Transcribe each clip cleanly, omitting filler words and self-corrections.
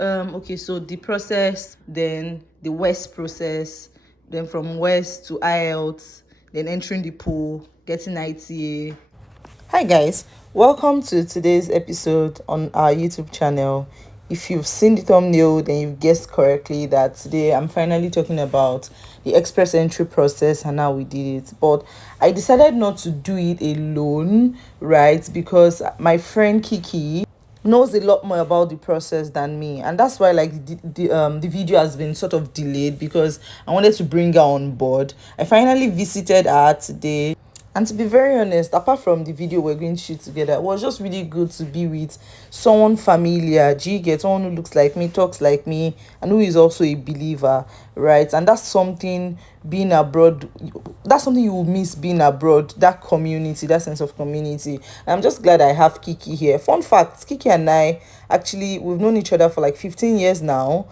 Okay, so the process, then the West process, then from West to IELTS, then entering the pool, getting ITA. Hi guys, welcome to today's episode on our YouTube channel. If you've seen the thumbnail, then you've guessed correctly that today I'm finally talking about the express entry process and how we did it. But I decided not to do it alone, right? Because my friend Kiki knows a lot more about the process than me, and that's why like the video has been sort of delayed, because I wanted to bring her on board. I finally visited her today, and to be very honest, apart from the video we're going to shoot together, it was just really good to be with someone familiar. G get someone who looks like me, talks like me, and who is also a believer, right? And that's something being abroad, that's something you will miss being abroad, that community, that sense of community. And I'm just glad I have Kiki here. Fun fact, Kiki and I, actually, we've known each other for like 15 years now.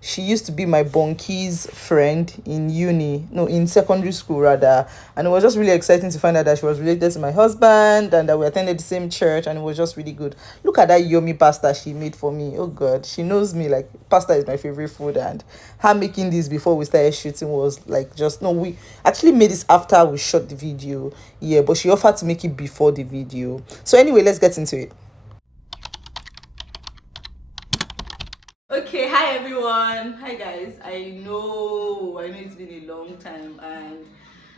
She used to be my bonkies friend in in secondary school rather, and it was just really exciting to find out that she was related to my husband and that we attended the same church, and it was just really good. Look at that yummy pasta she made for me. Oh god, she knows me, like pasta is my favorite food, and her making this before we started shooting was like, just no, we actually made this after we shot the video, yeah, but she offered to make it before the video. So anyway, let's get into it. Okay, hi everyone. Hi guys. I know it's been a long time, and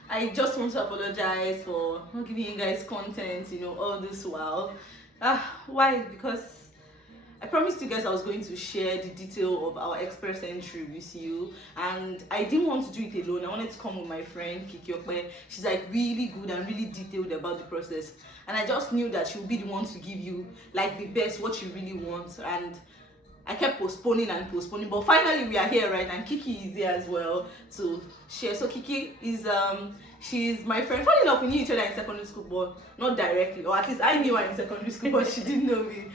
I just want to apologize for not giving you guys content, all this while. Why? Because I promised you guys I was going to share the detail of our express entry with you, and I didn't want to do it alone. I wanted to come with my friend Kiki Okpe. She's like really good and really detailed about the process, and I just knew that she would be the one to give you like the best, what you really want. And I kept postponing and postponing, but finally we are here, right? And Kiki is here as well to share. So Kiki is she's my friend. Funny enough, we knew each other in secondary school, but not directly, or at least I knew her in secondary school, but she didn't know me.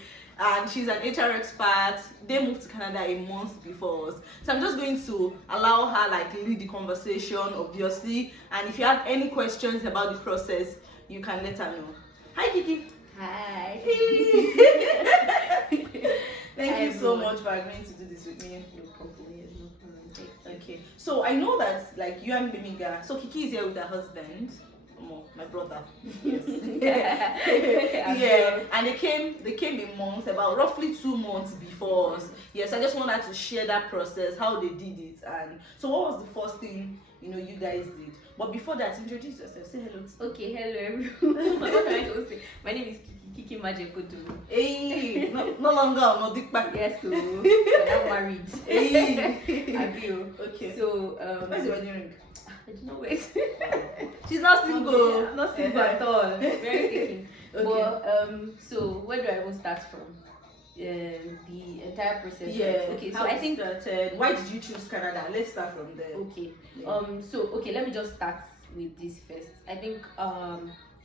And she's an HR expert. They moved to Canada a month before us, so I'm just going to allow her like lead the conversation, obviously. And if you have any questions about the process, you can let her know. Hi Kiki. Hi. Thank you so much for agreeing to do this with me. Okay, so I know that like you and Bimiga, so Kiki is here with her husband, my brother. Yes. Yeah, and they came a month, about roughly 2 months before us. Yes, I just wanted to share that process, how they did it. And so what was the first thing you guys did? But before that, introduce yourself. Say hello. Okay, hello everyone. What am I supposed to say? My name is Kiki Majekoto. Hey, no longer no dick back. Yes, so I'm married. Hey, Abio. Okay. So where's your wedding ring? I don't know where. She's not single. I'm not single at all. Very thinking. Okay. But so where do I even start from? The entire process. Yeah. Right? Okay. So I think started. Why did you choose Canada? Let's start from there. Okay. Yeah. So okay, let me just start with this first. I think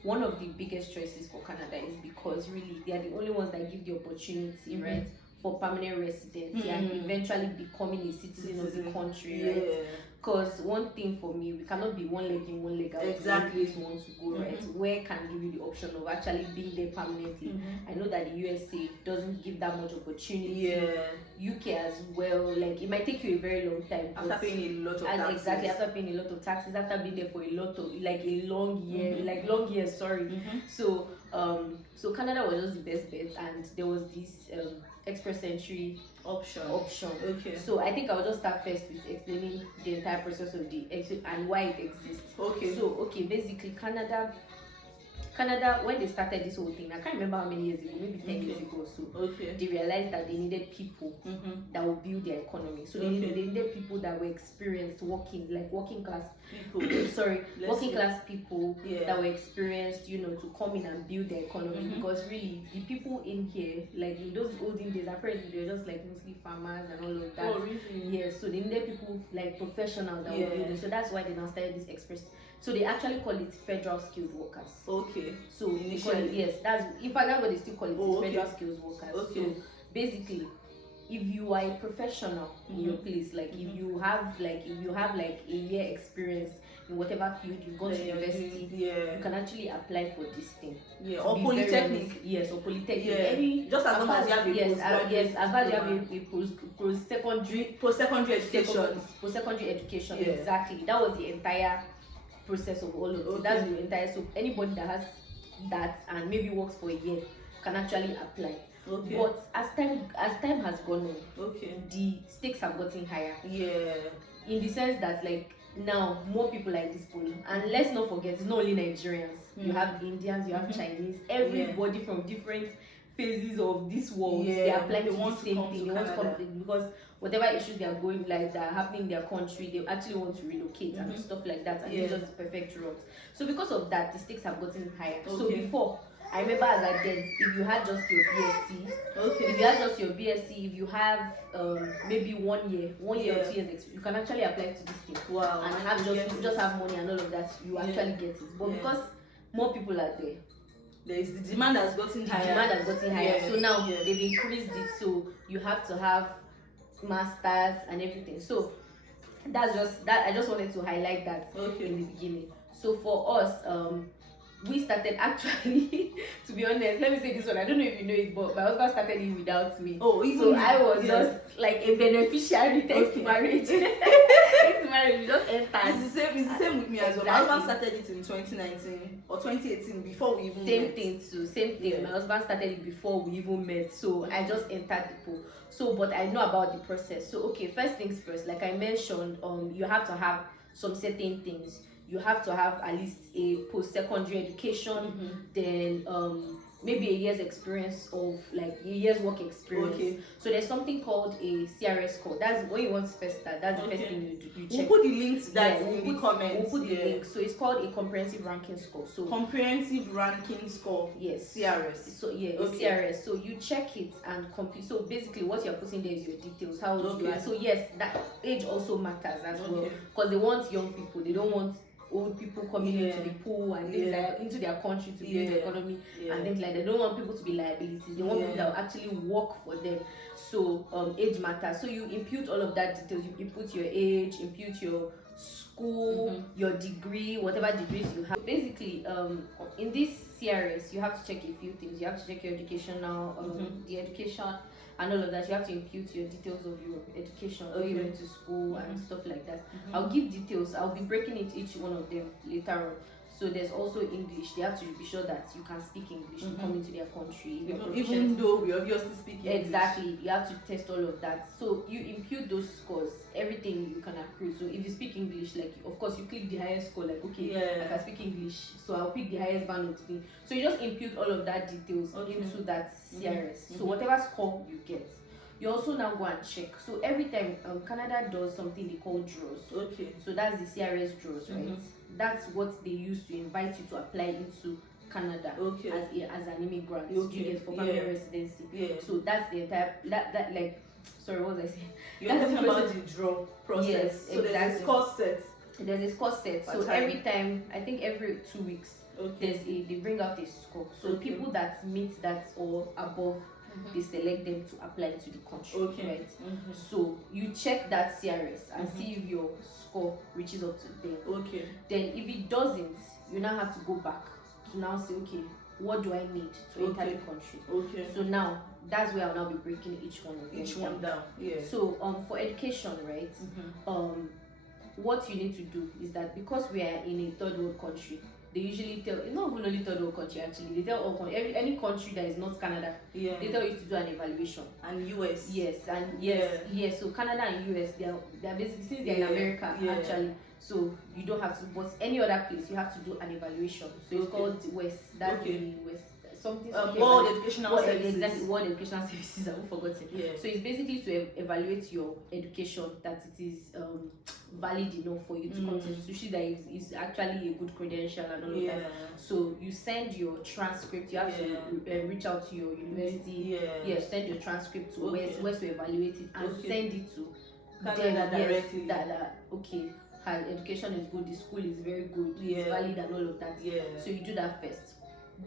one of the biggest choices for Canada is because really they are the only ones that give the opportunity, right, for permanent residency and eventually becoming a citizen of the country, right? Because one thing for me, we cannot be one leg in, one leg out. Exactly. Place want to go, right? Where can give you the option of actually being there permanently? I know that the USA doesn't give that much opportunity. Yeah. UK as well, like it might take you a very long time After paying a lot of taxes. Exactly, after paying a lot of taxes, after being there for a lot of like a long year, like long years, sorry. So so Canada was just the best bet, and there was this express entry option. Okay. So I think I'll just start first with explaining the entire process of the exit and why it exists. Okay. So okay, basically Canada, when they started this whole thing, I can't remember how many years ago, maybe 10 years ago. So they realized that they needed people that would build their economy. So they needed people that were experienced working class people. Working class people that were experienced, to come in and build their economy. Because really, the people in here, like in those olden days, apparently they were just like mostly farmers and all of that. Oh, really? Yeah. So they needed people like professionals that would build it. So that's why they now started this express. So they actually call it federal skilled workers. Okay. So they call it, yes, that's what they still call it, federal skilled workers. Okay. So basically, if you are a professional in your place, like if you have like a year experience, in whatever field you've gone to university, you can actually apply for this thing. Or polytechnic. Yes, or polytechnic. Just as long as you have a as far as you have a post-secondary education. Exactly. That was the entire process of all of it. That's the entire. So anybody that has that and maybe works for a year can actually apply. But as time has gone on, the stakes have gotten higher. In the sense that like now more people like this pool, and let's not forget it's not only Nigerians. You have Indians, you have Chinese, everybody from different phases of this world. They apply to the same thing. They want to come because whatever issues they are going like that are happening in their country, they actually want to relocate and stuff like that, and it's just the perfect route. So because of that, the stakes have gotten higher. So before, I remember as I did, if you had just your BSc, if you have maybe 1 year or 2 years, you can actually apply to this thing. Wow. And have just have money and all of that, you actually get it. But because more people are there is the demand has gotten higher. So now they've increased it, so you have to have masters and everything. So that's just that. I just wanted to highlight that in the beginning. So for us, we started actually, to be honest, let me say this one, I don't know if you know it, but my husband started it without me. So I was just like a beneficiary thanks to marriage. Thanks to marriage, we just entered. It's the same with me as well. My husband started it in 2019 or 2018 before we even met. Same thing. My husband started it before we even met. So I just entered the pool. So but I know about the process. So okay, first things first, like I mentioned, you have to have some certain things. You have to have at least a post-secondary education, then maybe a year's experience of like a year's work experience. So there's something called a CRS score. That's when you want to first start. That's the first thing you check. We'll put the link to that in the comments. We'll put the link. So it's called a comprehensive ranking score. So comprehensive ranking score. Yes. CRS. So CRS. So you check it and compute. So basically, what you're putting there is your details. How old you are. So yes, that age also matters as well, because they want young people. They don't want old people coming into the pool and things like into their country to build the economy and things like that. They don't want people to be liabilities. They want people that will actually work for them. So age matters. So you impute all of that details. You input your age, impute your school, your degree, whatever degrees you have. Basically, in this CRS, you have to check a few things. You have to check your educational, the education and all of that. You have to impute your details of your education, where you went to school and stuff like that. I'll give details. I'll be breaking it each one of them later on. So there's also English. They have to be sure that you can speak English to come into their country. Even though we obviously speak English. Exactly. You have to test all of that. So you impute those scores, everything you can accrue. So if you speak English, like of course you click the highest score, like okay, I can speak English, so I'll pick the highest band of the. So you just impute all of that details into that CRS. So whatever score you get, you also now go and check. So every time Canada does something they call draws. So that's the CRS draws, right? That's what they use to invite you to apply into Canada as an immigrant student for permanent residency. So that's the entire that like sorry, what was I saying? You're talking about the draw process. Yes, so there's a score set. There's a score set. So every time, I think every 2 weeks, they bring out a score. So people that meet that or above, they select them to apply to the country, right? So you check that CRS and see if your score reaches up to them. Then if it doesn't, you now have to go back to now say, okay, what do I need to enter the country? So now that's where I'll now be breaking each one down. So for education, right? What you need to do is that because we are in a third world country, they usually tell, it's not even only third world country actually, they tell all any country that is not Canada, they tell you to do an evaluation. And US. Yes. So Canada and US, they're basically, since they're in America actually, so you don't have to, but any other place you have to do an evaluation. So it's called WES. That's the WES. World Educational Services. Exactly, World Educational Services. I've forgotten. So it's basically to evaluate your education, that it is valid enough for you to come to see that is actually a good credential and all of that. So you send your transcript. You have to reach out to your university. Send your transcript to where to evaluate it and send it to Canada directly. Okay, her education is good, the school is very good, it's valid and all of that. So you do that first.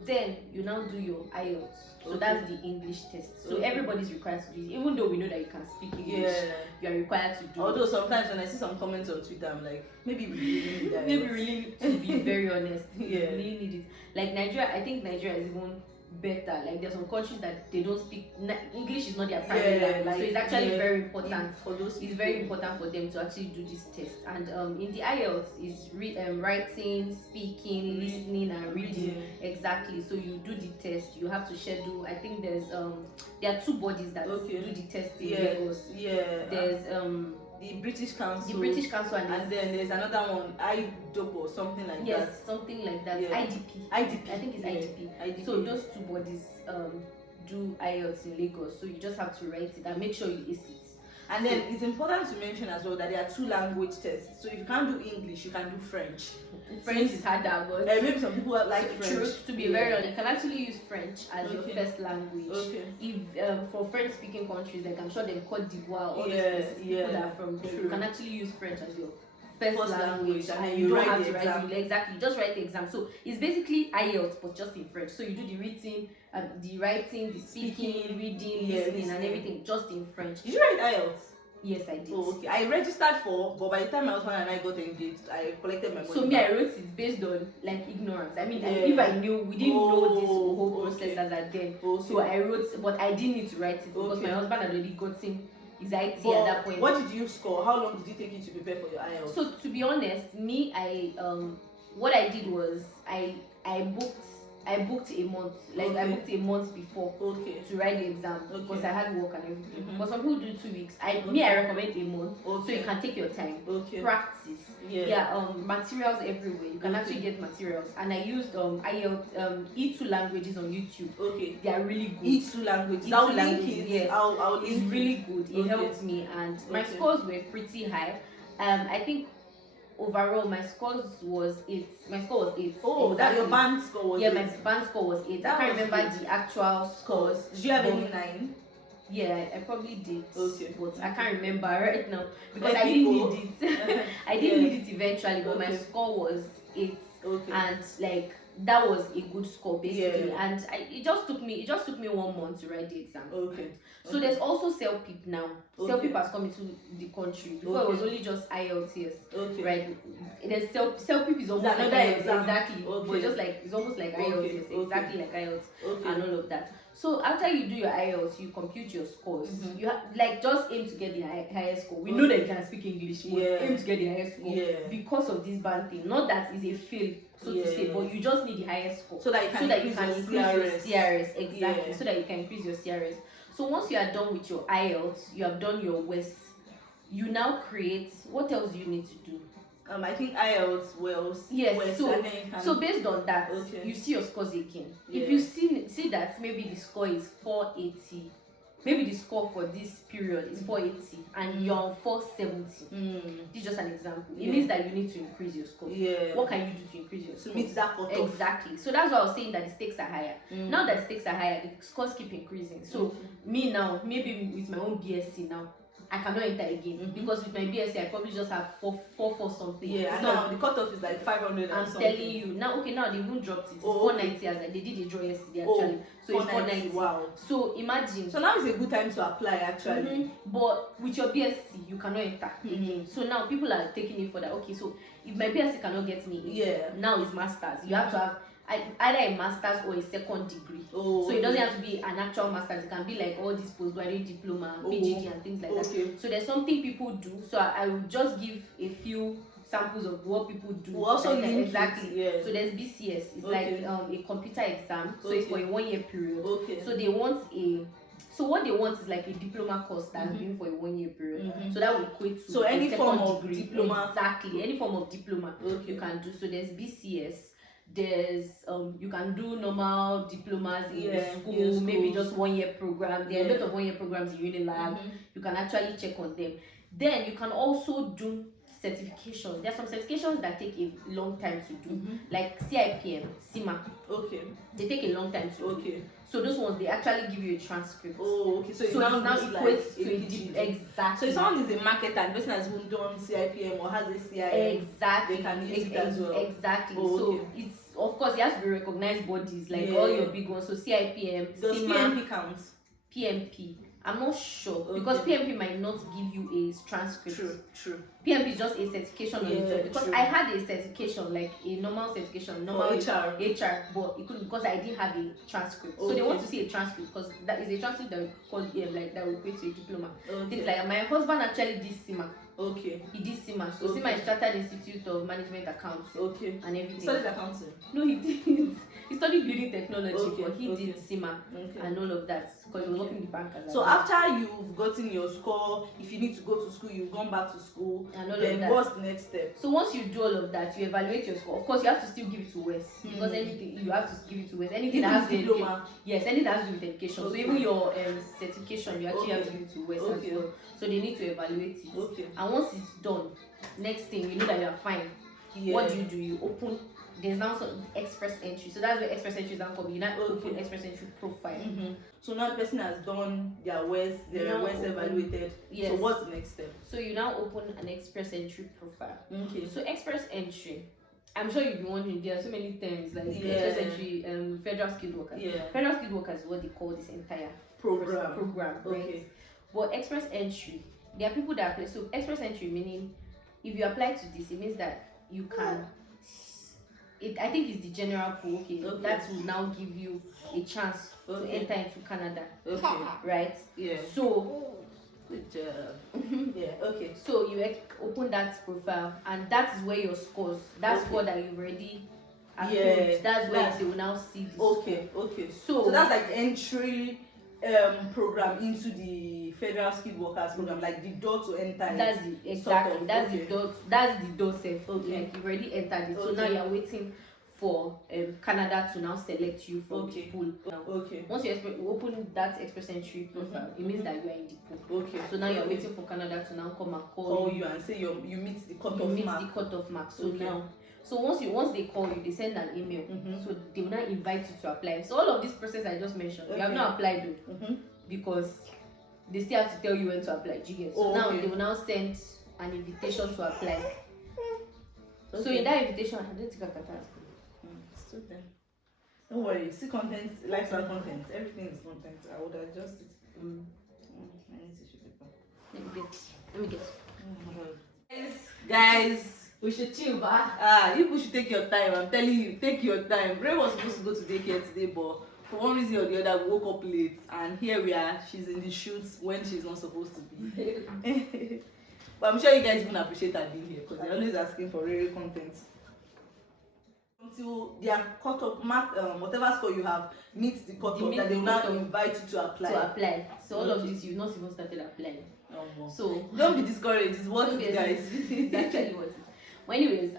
Then you now do your IELTS. So that's the English test. So everybody's required to do it. Even though we know that you can speak English, you are required to do Although it. sometimes when I see some comments on Twitter, I'm like, maybe we really need that. Maybe really, to be very honest, Yeah. you really need it. Like Nigeria, I think Nigeria is even better. Like there's some countries that they don't speak English is not their primary language, so it's actually very important for those it's very important for them to actually do this test. And in the IELTS is writing, speaking, listening, and reading. Exactly. So you do the test, you have to schedule. I think there are 2 bodies that do the test in Lagos. There's the British Council. The British Council, and then there's another one, IDOP or something like that. Yes, something like that. IDP. I think it's IDP. So those 2 bodies do IELTS in Lagos. So you just have to write it and make sure you ace it. And then it's important to mention as well that there are 2 language tests. So if you can't do English, you can do French. French is harder, but maybe some people like French. True, to be very honest, you can actually use French as your first language. If for French-speaking countries, like I'm sure they Côte d'Ivoire, all these places, people that are from there, you can actually use French as your first language, and you don't have to write it. Exactly, just write the exam. So it's basically IELTS but just in French. So you do the writing, the writing, the speaking, reading, listening, and everything just in French. Did you write IELTS? Yes, I did. Oh, okay. I registered for, but by the time my husband and I got engaged, I collected my money. So me, I wrote it based on like ignorance. I mean, if I knew, we didn't know this whole process as at then. So I wrote, but I didn't need to write it because my husband had already gotten his IT at that point. What did you score? How long did it take you to prepare for your IELTS? So to be honest, me, what I did was I booked a month, I booked a month before to write the exam because I had work and everything. But some people do 2 weeks. I recommend a month so you can take your time, practice. There are materials everywhere. You can actually get materials, and I used IELTS E2 languages on YouTube. They are really good. E2 languages. E2 languages. Yes, I'll it's really good. It helped me, and my scores were pretty high. I think overall my score was 8. My score was 8. Oh, exactly. That your band score was 8. Yeah, my band score was 8. I can't remember the actual scores. Did you have any 9? Yeah, I probably did. But I can't remember right now because I didn't need it. I didn't need it eventually, but my score was 8. And like that was a good score basically. And it just took me 1 month to write the exam. So there's also CELPIP now. CELPIP has come into the country. Before it was only just IELTS, right? There's CELPIP is almost like IELTS, exactly. But just like it's almost like IELTS, exactly like IELTS, and all of that. So after you do your IELTS, you compute your scores. You have just aim to get the highest score. We know that you can speak English, but aim to get the highest score because of this band thing. Not that it's a fail, so to say, but you just need the highest score so that you can increase your CRS. Exactly, so that you can increase your CRS. So once you are done with your IELTS, you have done your WES. You now create. What else do you need to do? I think IELTS, WES. Yes. So based on that, you see your scores again. If you see that maybe the score is 480, maybe the score for this period is 480, and you're on 470. This is just an example. It means that you need to increase your score. What can you do to increase your score? To meet that cutoff. Exactly. So that's why I was saying that the stakes are higher. Now that the stakes are higher, the scores keep increasing. So me now, maybe with my own BSc now, I cannot enter again because with my BSc I probably just have 4 something. And now the cutoff is like 500. I'm telling you now. Now they even dropped it. It's 490 as they did a draw yesterday actually. So it's 490. Wow. So imagine. So now is a good time to apply actually. But with your BSc you cannot enter again. So now people are taking it for that. Okay, so if my BSc cannot get me in, now it's masters. You have to have either a master's or a second degree. So it doesn't have to be an actual master's. It can be like all these postgraduate diploma, PGD and things like that. So there's something people do. So I will just give a few samples of what people do. We'll also link exactly. it, So there's BCS. It's like a computer exam. So it's for a 1 year period. So they want So what they want is like a diploma course that's been for a 1 year period. So that will equate to any form of degree. diploma. Exactly, any form of diploma you can do. So there's BCS. There's you can do normal diplomas in school, maybe just 1 year program. There are a lot of 1 year programs in Unilag. You can actually check on them. Then you can also do certifications. There are some certifications that take a long time to do, like CIPM, CIMA. They take a long time to do. So those ones, they actually give you a transcript. So it now equates to a exactly. So if someone is a marketer and person has even done CIPM or has a CIM, exactly, they can use it as well. Exactly. So it's of course, it has to be recognized bodies, like all your big ones. So CIPM, does CIMA, PMP count? PMP. I'm not sure because PMP might not give you a transcript. True. PMP is just a certification on its own. Because true. I had a certification, like a normal certification, normal HR, but it couldn't because I didn't have a transcript. So they want to see a transcript because that is a transcript that we call like that will equate to a diploma. Things like my husband actually did CIMA. He did CIMA. So CIMA is Chartered Institute of Management Accounting. And everything. He studied accounting? No, he didn't. He studied building technology, but he did CIMA and all of that because he was working in the bank as so after you've gotten your score, if you need to go to school, you've gone back to school, and all then of that. what's the next step? So once you do all of that, you evaluate your score. Of course, you have to still give it to West because anything you have to give it to West. Anything that has to do anything that has to do with education. So even your certification, you actually have to give it to West as well. So they need to evaluate it. And once it's done, next thing you know that you are fine. What do? You open. There's now some express entry. So that's where express entry is now coming. You now open express entry profile. So now the person has done their West evaluated. So what's the next step? So you now open an express entry profile. So express entry, I'm sure you'll be wondering, there are so many terms like express entry, federal skilled workers. Federal skilled workers is what they call this entire program, right? But express entry, there are people that apply. So express entry meaning if you apply to this, it means that you can. I think it's the general pool. That will now give you a chance to enter into Canada. Right? So good job. So you open that profile, and that is where your scores. That score that you've already approved. That's where they will now see the score. So that's like the entry program into the federal skilled workers program, like the door to enter. That's the door. That's the door safe. Like you've already entered it. So now you're waiting for Canada to now select you from the pool. Once you open that express entry profile, it means that you are in the pool. So now you're waiting for Canada to now come and call you and say you meet the cutoff mark. So now. So once they call you, they send an email. So they will now invite you to apply. So all of this process I just mentioned, you have not applied though, because they still have to tell you when to apply. So now they will now send an invitation to apply. So in that invitation, I don't think I can ask. Still there. Don't worry. See content, lifestyle content. Everything is content. I would adjust it. I need tissue paper. Let me get. Guys. We should chill, ba. You should take your time. I'm telling you, take your time. Ray was supposed to go to daycare today, but for one reason or the other, we woke up late, and here we are. She's in the shoots when she's not supposed to be. But I'm sure you guys even appreciate her being here because they're always asking for real content. Until their cutoff mark, whatever score you have meets the cutoff, that they will now invite you to apply. So all of this, you've not even started applying. So don't be discouraged. It's what it is, guys. It's actually what it is. Well, anyways,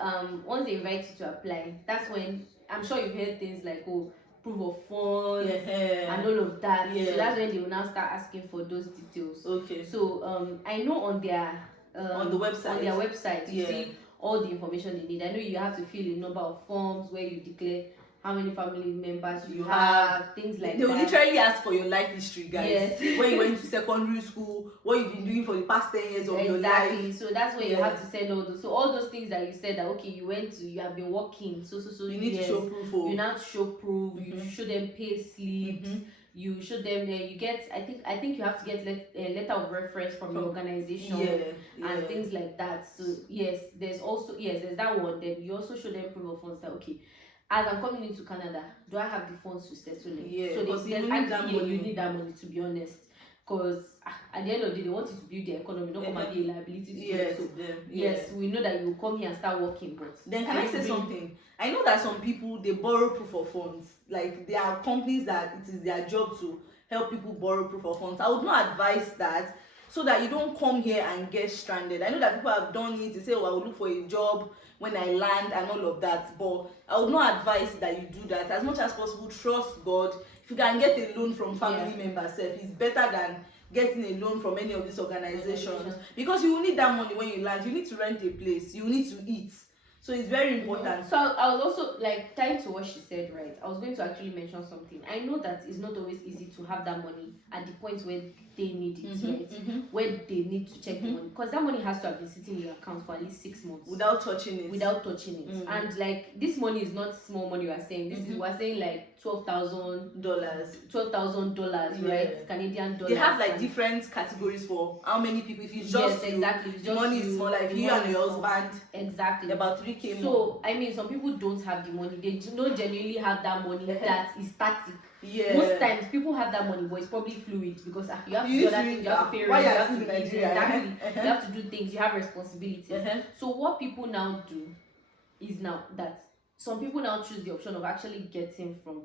once they invite you to apply, that's when I'm sure you've heard things like proof of funds and all of that. So that's when they will now start asking for those details. So I know on their website you see all the information they need. I know you have to fill a number of forms where you declare how many family members you have, things like that. They will literally ask for your life history, guys. Where you went to secondary school, what you've been doing for the past 10 years of your life. Exactly. So that's where you have to send all those. So all those things that you said that you have been working. So you need to show proof. You now show proof. You show them pay slips. You show them you get. I think you have to get a letter of reference from your organization and things like that. So there's that one. Then you also show them proof of funds that as I'm coming into Canada, do I have the funds to settle it? So you need that money, to be honest. Because at the end of the day, they want you to build the economy, not come and be a liability to them. So we know that you will come here and start working. But then can I say something? I know that some people, they borrow proof of funds. Like there are companies that it is their job to help people borrow proof of funds. I would not advise that, so that you don't come here and get stranded. I know that people have done it. They say, I will look for a job when I land and all of that, but I would not advise that you do that. As much as possible, trust God. If you can get a loan from family members, it's better than getting a loan from any of these organizations, because you will need that money when you land. You need to rent a place, you need to eat. So it's very important. So I was also like tied to what she said, right? I was going to actually mention something. I know that it's not always easy to have that money at the point where they need it, right? Where they need to check the money, because that money has to have been sitting in your account for at least 6 months without touching it. And like this money is not small money. We are saying this is, we're saying like $12,000, right? Canadian dollars. They have like different categories for how many people. If it's just exactly, the money is smaller. If you and your husband, exactly, about 3K more. So I mean, some people don't have the money. They don't genuinely have that money that is static. Yeah. Most times people have that money, but it's probably fluid because you have to do other things. You have to pay rent. You have to eat. Exactly. You have to do things. You have responsibilities. So what people now do is now that some people now choose the option of actually getting from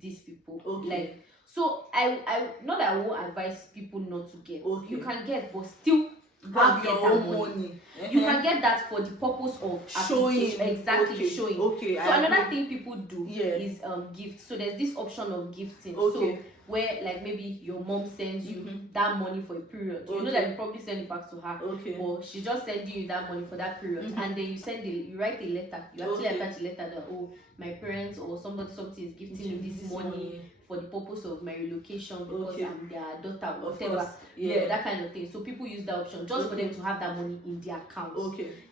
these people. Like, so I not that I won't advise people not to get. You can get, but still have your own money. You can get that for the purpose of showing. Showing. So another thing people do is gifts. So there's this option of gifting. So where like maybe your mom sends you that money for a period. You know that you probably send it back to her. Or she just sending you that money for that period. And then you write a letter. You actually attach a letter that, oh, my parents or something is gifting me this money for the purpose of my relocation because I'm their daughter, whatever. That kind of thing. So people use that option just for them to have that money in their account.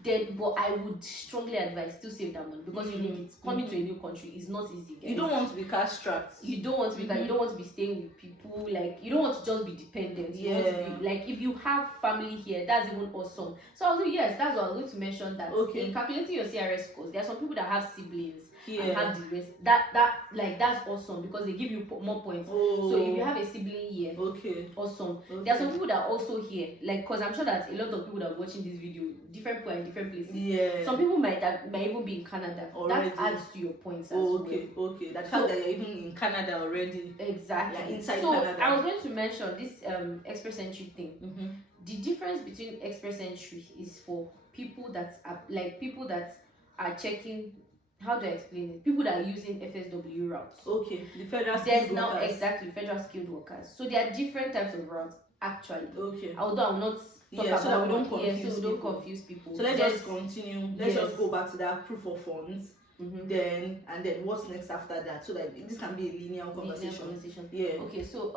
Then, but I would strongly advise still save that money because you need it. Coming to a new country is not easy, guys. You don't want to be cash strapped. You don't want to be you don't want to be staying with people. Like, you don't want to just be dependent. You want to be, like, if you have family here, that's even awesome. So also, yes, that's what I was going to mention, that in calculating your CRS scores, there are some people that have siblings and have the rest. That's awesome because they give you more points. So if you have a sibling here, awesome. There are some people that are also here, like, because I'm sure that a lot of people that are watching this video, different people in different places. Some people might even be in Canada already. That adds to your points as well. That fact that you're even in Canada already. Exactly. You're inside so Canada. I was going to mention this express entry thing. The difference between express entry is for people that are checking. How do I explain it? People that are using FSW routes. The federal skilled There's now workers. exactly federal skilled workers. So there are different types of routes actually. Although I will not talk about so that we don't confuse people. So let's just continue. Let's just go back to that proof of funds. Then what's next after that? So that this can be a linear conversation. Okay, so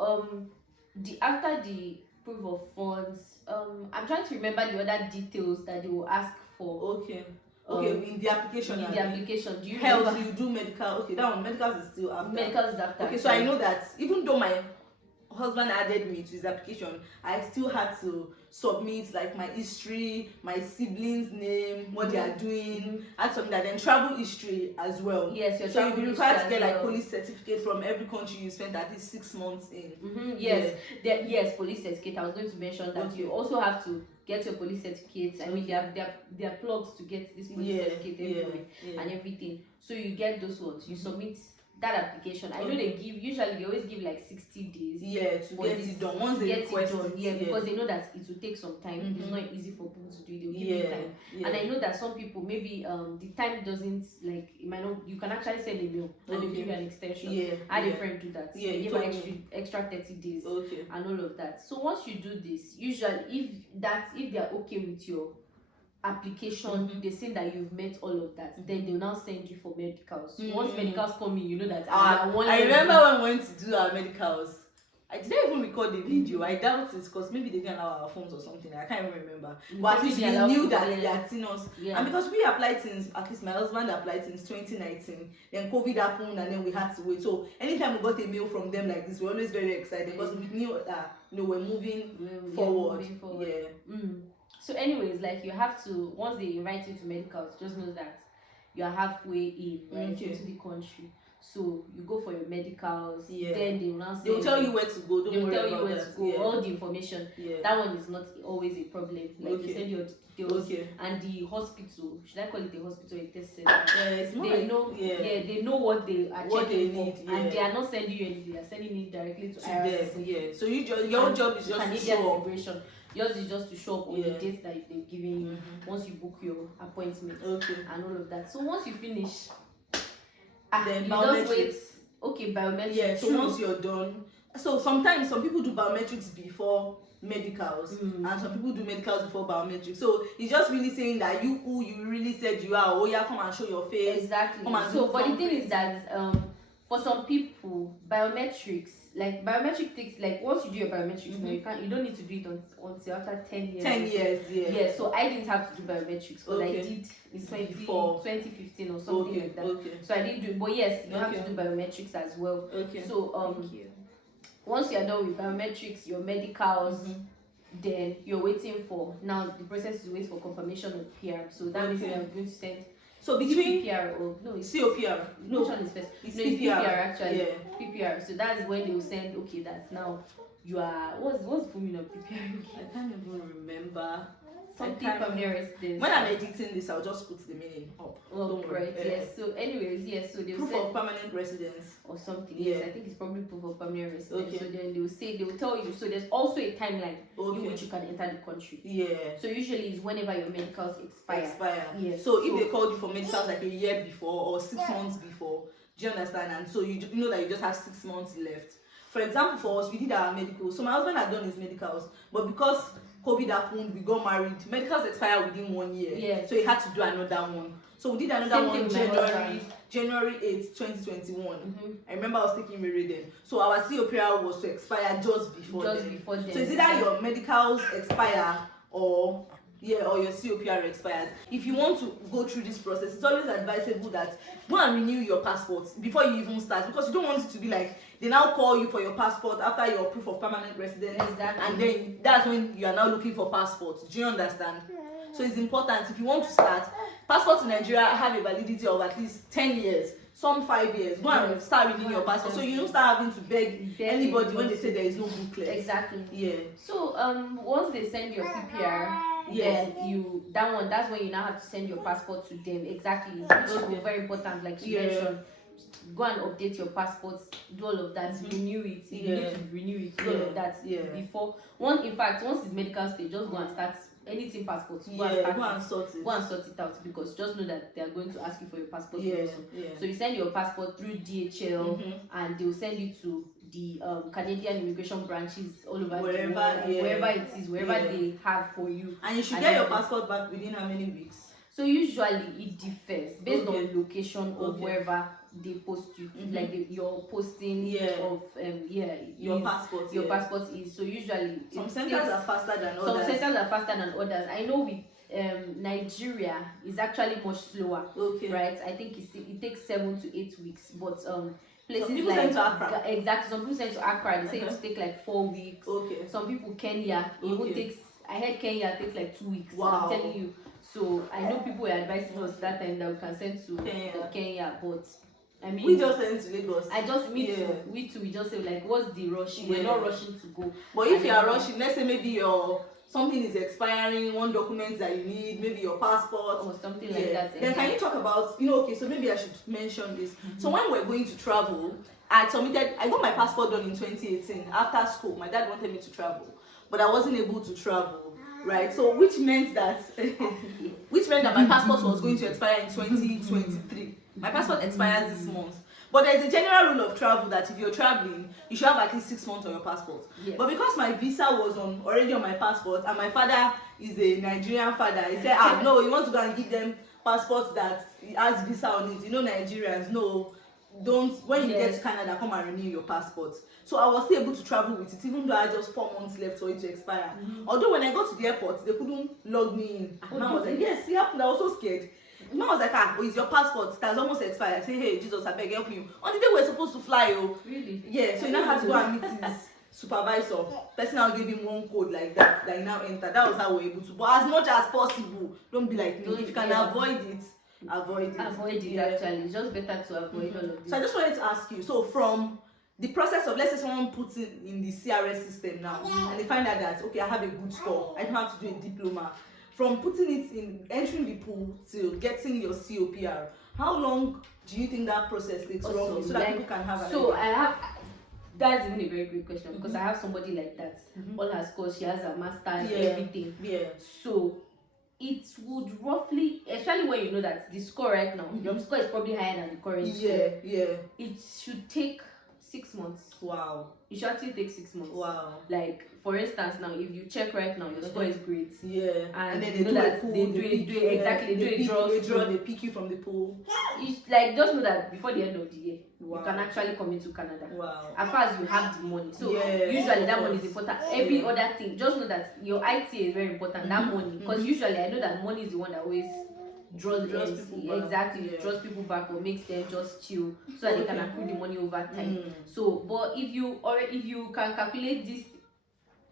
after the proof of funds, I'm trying to remember the other details that they will ask for. In the application. Do you health? remember? You do medical. Okay, that one medicals is still after. Medicals is after. Okay, so I know that even though my husband added me to his application, I still had to submit like my history, my siblings' name, what they are doing, add something that, then travel history as well. Yes, your so travel you'll be required to get well. like police certificate from every country you spent at least 6 months in. Yes, police certificate. I was going to mention that you also have to get your police certificates. I mean, there are plugs to get this police certificate everywhere and everything. So you get those ones. You submit that application. I know they always give like 60 days. To get it done. Once they request it. Because they know that it will take some time. It's not easy for people to do it. They'll give you time. And I know that some people maybe the time doesn't, like, it might not, you can actually send a mail and they'll give you an extension. I had a friend do that. They give her extra 30 days and all of that. So once you do this, usually if they're okay with your application, they say that you've met all of that, then they'll now send you for medicals. Once medicals come in, you know that I remember when we went to do our medicals. I didn't even record the video. I doubt it because maybe they didn't allow our phones or something. I can't even remember. But at least we knew that they had seen us. And because we applied since, at least my husband applied since 2019. Then COVID happened and then we had to wait. So anytime we got a mail from them like this, we're always very excited because we knew that we're moving forward. So anyways, like, you have to, once they invite you to medicals, just know that you are halfway in, into the country. So you go for your medicals, then they will now say, they'll tell you where to go. Don't worry about that. All the information. That one is not always a problem. Like, they send your details, and the hospital, should I call it a hospital, a test center? They know, they know what they are checking for, and they are not sending you anything. They are sending it directly to IRS. So your job is just to show up. Yours is just to show up on the dates that they've given you once you book your appointment and all of that. So once you finish, then you biometrics. just wait. Biometrics. So once you're done, so sometimes some people do biometrics before medicals, and some people do medicals before biometrics. So it's just really saying that you who you really said you are, oh yeah, come and show your face. Exactly. Come and So, do but the thing thumbprints. is that for some people, biometrics, like biometric takes, like once you do your biometrics now, you don't need to do it until after 10 years. 10 years, yeah. Yeah, so I didn't have to do biometrics because I did in 2015 or something like that. So I didn't do it. But yes, you have to do biometrics as well. So Thank you. once you're done with biometrics, your medicals, then you're waiting for, now the process is wait for confirmation of PR. So that means they're going to send. So between PPR or no, it's COPR. No, which one is first? It's It's PPR. PPR actually. Yeah. PPR. So that's when they will send. Okay, that's now you are. What's the meaning of PPR? I can't even remember. Something permanent residence. When I'm editing this, I'll just put the meaning up. Oh, right. Yes. So, anyways, yes. So they'll Proof send of permanent residence or something. Yeah. Yes, I think it's probably proof of permanent residence. Okay. So then they will tell you. So there's also a timeline in which you can enter the country. Yeah. So usually it's whenever your medicals expire. Yes. So if they called you for medicals like a year before or 6 months before, do you understand? And so you know that you just have 6 months left. For example, for us, we did our medicals. So my husband had done his medicals, but because COVID happened, we got married. Medicals expire within 1 year. Yes. So he had to do another one. So we did another one January 8th, 2021. I remember I was taking Mary then. So our COPR was to expire just before then. So it's either your medicals expire or your COPR expires. If you want to go through this process, it's always advisable that go and renew your passport before you even start, because you don't want it to be like they now call you for your passport after your proof of permanent residence. Exactly. And then that's when you are now looking for passports. Do you understand? So it's important, if you want to start, passports in Nigeria have a validity of at least 10 years, some 5 years. Go and start renewing your passport, so you don't start having to beg anybody when they say there is no booklet. Exactly. Yeah. So once they send your PPR, then that's when you now have to send your passport to them. Exactly. Which is very important, like she mentioned. Go and update your passports, do all of that, renew it. You need to renew it, do all of that before. Once it's medical stage, just go and start anything passport. Go and sort it out, because just know that they are going to ask you for your passport also. So you send your passport through DHL, and they will send you to the Canadian immigration branches all over wherever it is, wherever they have for you. And you should get your passport back within how many weeks? So usually it differs based on location of wherever they post you, like your posting of your passport. Your passport is, so usually some centers are faster than others. I know with Nigeria is actually much slower. Right? I think it takes 7 to 8 weeks, but places some people like send to Accra. Exactly, some people send to Accra. They say it take like 4 weeks. Some people Kenya, it takes. I heard Kenya takes like 2 weeks. Wow. I'm telling you. So I know people were advising us that time that we can send to Kenya, but I mean, we just send to Lagos. We too. We just say like, what's the rush? We're not rushing to go. But if you are rushing, let's say maybe something is expiring, one document that you need, maybe your passport or something like that. Then can you talk about, so maybe I should mention this. So when we're going to travel, I got my passport done in 2018 after school. My dad wanted me to travel, but I wasn't able to travel. Right, so which meant that my passport was going to expire in 2023. My passport expires this month, but there's a general rule of travel that if you're traveling, you should have at least 6 months on your passport. But because my visa was already on my passport, and my father is a Nigerian father, he said, no, you want to go and give them passports that has visa on it. Nigerians, no, don't. When you get to Canada, come and renew your passport. So I was still able to travel with it, even though I had just 4 months left for it to expire. Although when I got to the airport, they couldn't log me in. And I was like, yes, it happened. I was so scared. The man was like, it's your passport. It has almost expired. I say, hey, Jesus, I beg, help me. On the day we're supposed to fly, Really? Yeah, so he now had to go and meet his supervisor. Person now gave him one code like that he now entered. That was how we were able to. But as much as possible, don't be like me. If you can avoid it, avoid it. Actually. It's just better to avoid all of this. So I just wanted to ask you, so from the process of, let's say someone puts it in the CRS system now, and they find out that, okay, I have a good score, I don't have to do a diploma. From putting it in, entering the pool till getting your COPR, how long do you think that process takes roughly, so that people can have an idea? That's even a very great question, because I have somebody like that. All her scores, she has a master's, everything. So it would roughly, especially when you know that the score right now, your score is probably higher than the current score. It should take 6 months. Wow. It should actually take 6 months. Wow. Like for instance, now if you check right now, your score is great. Yeah. And then you know that they do exactly they a draw. They pick you from the pool. It's like just know that before the end of the year, Wow. you can actually come into Canada. Wow. As far as you have the money. So Yeah, usually that money is important. Every other thing, just know that your ITA is very important. That money, because usually I know that money is the one that always draws people back. Exactly, draws people back or makes them just chill so that they can accrue the money over time. So, but if you can calculate this,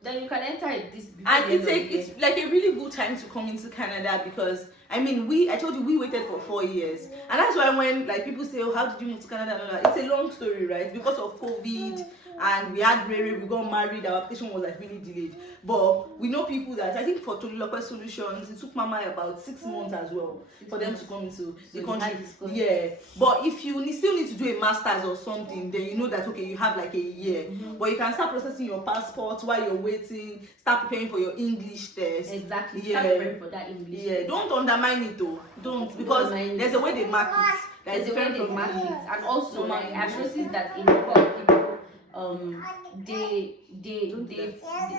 then you can enter it this before. And it's like a really good time to come into Canada, because I mean I told you we waited for 4 years, and that's why when like people say, oh, how did you move to Canada? It's a long story, right? Because of COVID, and we had Rere, we got married, our application was like really delayed. But we know people that I think for Tolulope Solutions, it took Mama about 6 months as well for them to come into the country. Yeah, but if you still need to do a master's or something, then you know that okay, you have like a year. But you can start processing your passport while you're waiting. Start preparing for your English test. Exactly. Start preparing for that English. Yeah, test. Don't undermine it though. Don't, because there's a way they mark it. There's a way they mark it, and also like I've noticed that a number of people they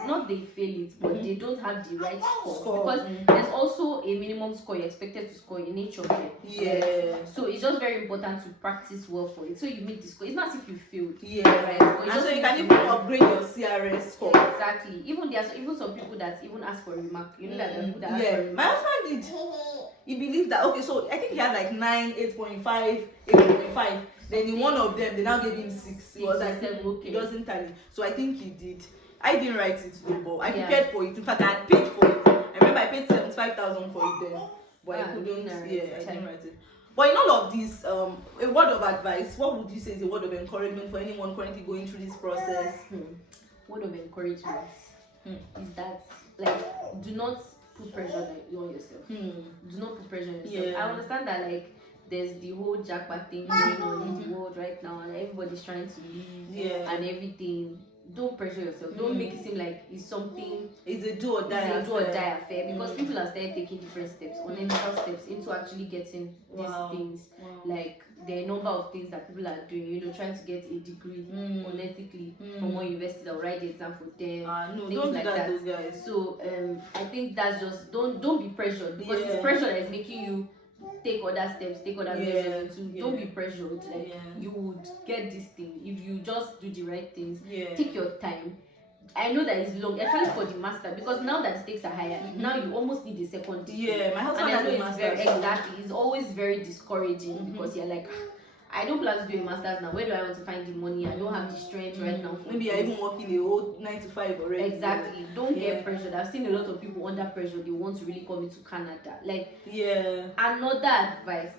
not they fail it, but they don't have the right score. Because there's also a minimum score you're expected to score in each of them. Yeah. So it's just very important to practice well for it. So you meet the score. It's not as if you failed. Yeah. Right. But and so you can even upgrade your CRS score. Exactly. Even there's even some people that even ask for a remark. You know that people that ask for a remark. My husband did. He believed that okay, so I think he had like 9, 8.5, 8.5. Then in one of them, they now gave him 6. He was like, okay. It doesn't tally. So I think he did. I didn't write it though, but I prepared for it. In fact, I had paid for it. I remember I paid 75,000 for it then, but I couldn't. I didn't write it. But in all of this, a word of advice. What would you say is a word of encouragement for anyone currently going through this process? Word of encouragement is that like do not put pressure on yourself. Do not put pressure on yourself. Yeah. I understand that like there's the whole jackpot thing going on in the world right now, and everybody's trying to leave and everything. Don't pressure yourself. Don't make it seem like it's something. It's a do or die affair. Because people are started taking different steps, unethical steps, into actually getting these things. Like there are a number of things that people are doing. You know, trying to get a degree unethically from one university that will write the exam for them. No, things don't like do that, those guys. So I think that's just don't be pressured, because it's pressure that is making you take other steps, take other measures. Don't be pressured. Like you would get this thing if you just do the right things. Take your time. I know that it's long, especially for the master, because now that stakes are higher, now you almost need a second degree. Yeah, my husband had a master. Exactly, it's always very discouraging because you're like, I don't plan to do a master's now. Where do I want to find the money? I don't have the strength right now. Maybe you're even working a whole 9 to 5 already. Exactly. Don't get pressured. I've seen a lot of people under pressure. They want to really come into Canada. Like, another advice.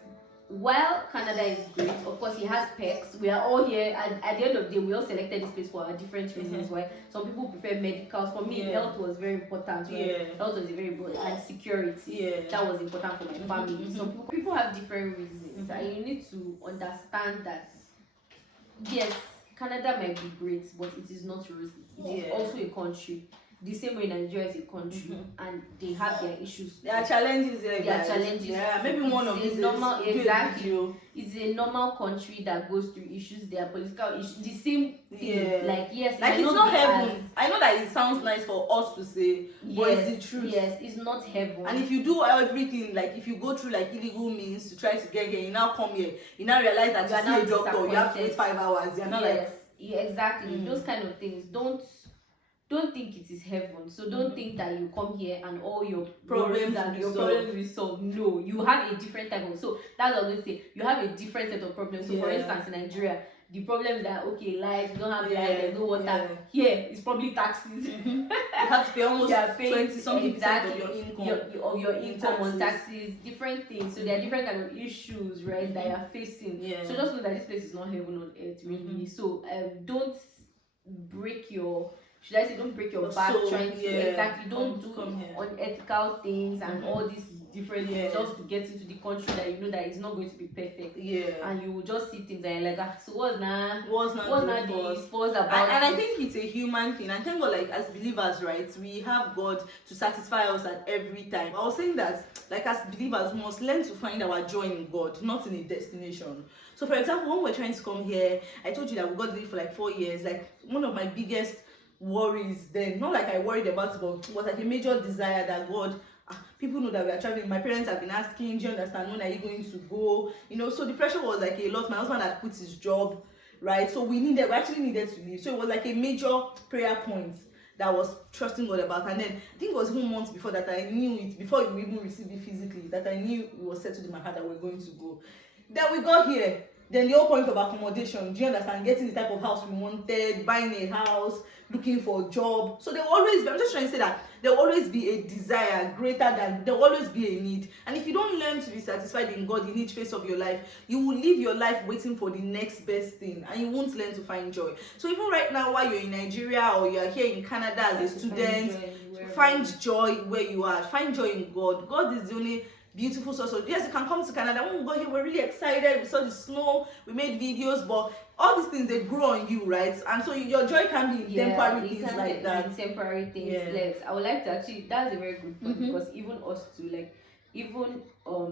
While Canada is great, of course, it has perks. We are all here, and at the end of the day, we all selected this place for our different reasons. Why some people prefer medicals. For me, health was very important. Right? Health was very important, and security. That was important for my family. Some people have different reasons, and you need to understand that. Yes, Canada might be great, but it is not rosy. It is also a country. The same way Nigeria is a country, and they have their issues. There are challenges there. Yeah, maybe one of these normal. Exactly. It's a normal country that goes through issues. There are political issues. The same thing. Like yes, like it's not heaven. I know that it sounds nice for us to say, but it's the truth. Yes, it's not heaven. And if you do everything, like if you go through like illegal means to try to get here, you now come here, you now realize that you see a doctor, you have to wait 5 hours. You're not exactly. Those kind of things. Don't think it is heaven. So don't think that you come here and all your problems will be solved. No, you have a different type of. So that's what I would say. You have a different set of problems. So for instance, in Nigeria, the problem is that light, you don't have light, there's no water. Here, it's probably taxes. You have to pay almost 20-something percent of your income on taxes, different things. So there are different kind of issues, right, that you're facing. So just know that this place is not heaven on earth, really. So don't break your. Should I say don't break your back trying to don't do unethical things and all these different things just to get into the country that you know that is not going to be perfect. And you will just see things and you're like, so what's not the force about and I think it's a human thing, and thank God, like as believers, right, we have God to satisfy us at every time. I was saying that, like as believers, we must learn to find our joy in God, not in a destination. So for example, when we're trying to come here, I told you that we got to live for like 4 years. Like one of my biggest worries then, not like I worried about it, but was like a major desire that God, people know that we are traveling. My parents have been asking, do you understand, when are you going to go, you know? So the pressure was like a lot. My husband had quit his job, right? So we actually needed to leave. So it was like a major prayer point that I was trusting God about. And then I think it was even months before that I knew it, before we even received it physically, that I knew it was settled in my heart that we're going to go. Then we got here. Then the whole point of accommodation, do you understand, getting the type of house we wanted, buying a house, looking for a job. So there will always be, I'm just trying to say that there will always be a desire greater than, there will always be a need. And if you don't learn to be satisfied in God in each phase of your life, you will live your life waiting for the next best thing, and you won't learn to find joy. So even right now, while you're in Nigeria or you're here in Canada as a student, find joy where you are. Find joy in God. God is the only beautiful source of, yes, you can come to Canada. When we got here, we're really excited. We saw the snow, we made videos, but all these things, they grow on you, right? And so your joy can be in temporary things like that. Temporary things. Yes, I would like to actually, that's a very good point, because even us too, like even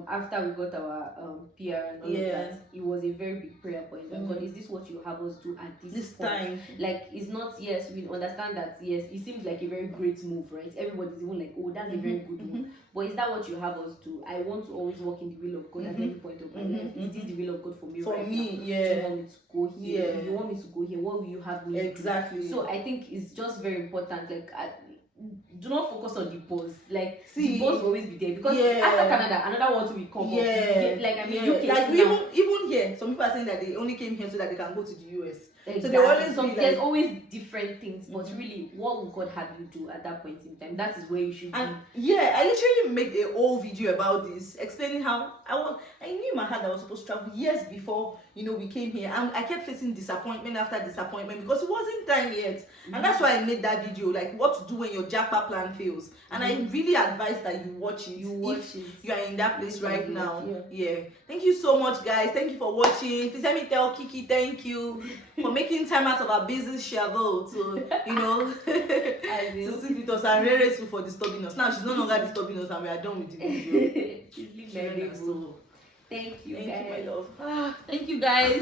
after we got our PR and all of that, it was a very big prayer point. God, is this what you have us do at this point? Time? Like, it's not, yes, we understand that, yes, it seems like a very great move, right? Everybody's even like, oh, that's a very good move. But is that what you have us do? I want to always walk in the will of God at every point of my life. Is this the will of God for me right now? Do you want me to go here? If you want me to go here, what will you have me do? So I think it's just very important, like, do not focus on the pause. Like, the pause will always be there, because after Canada, another one will come up. Like, I mean, UK like even here, some people are saying that they only came here so that they can go to the US. Exactly. So there always there's always different things, but really, what will God have you do at that point in time? That is where you should be. I literally made a whole video about this, explaining how I knew in my heart that I was supposed to travel years before, you know, we came here, and I kept facing disappointment after disappointment because it wasn't time yet. And that's why I made that video, like what to do when your jackpot plan fails. And I really advise that you watch it. You are in that place right now. Thank you so much, guys. Thank you for watching. Please let me tell Kiki thank you for making time out of our busy schedule to, you know, to sit with us, and very grateful for disturbing us. Now she's no longer disturbing us, and we are done with the video. Thank you, guys. Thank you, my love. Thank you, guys.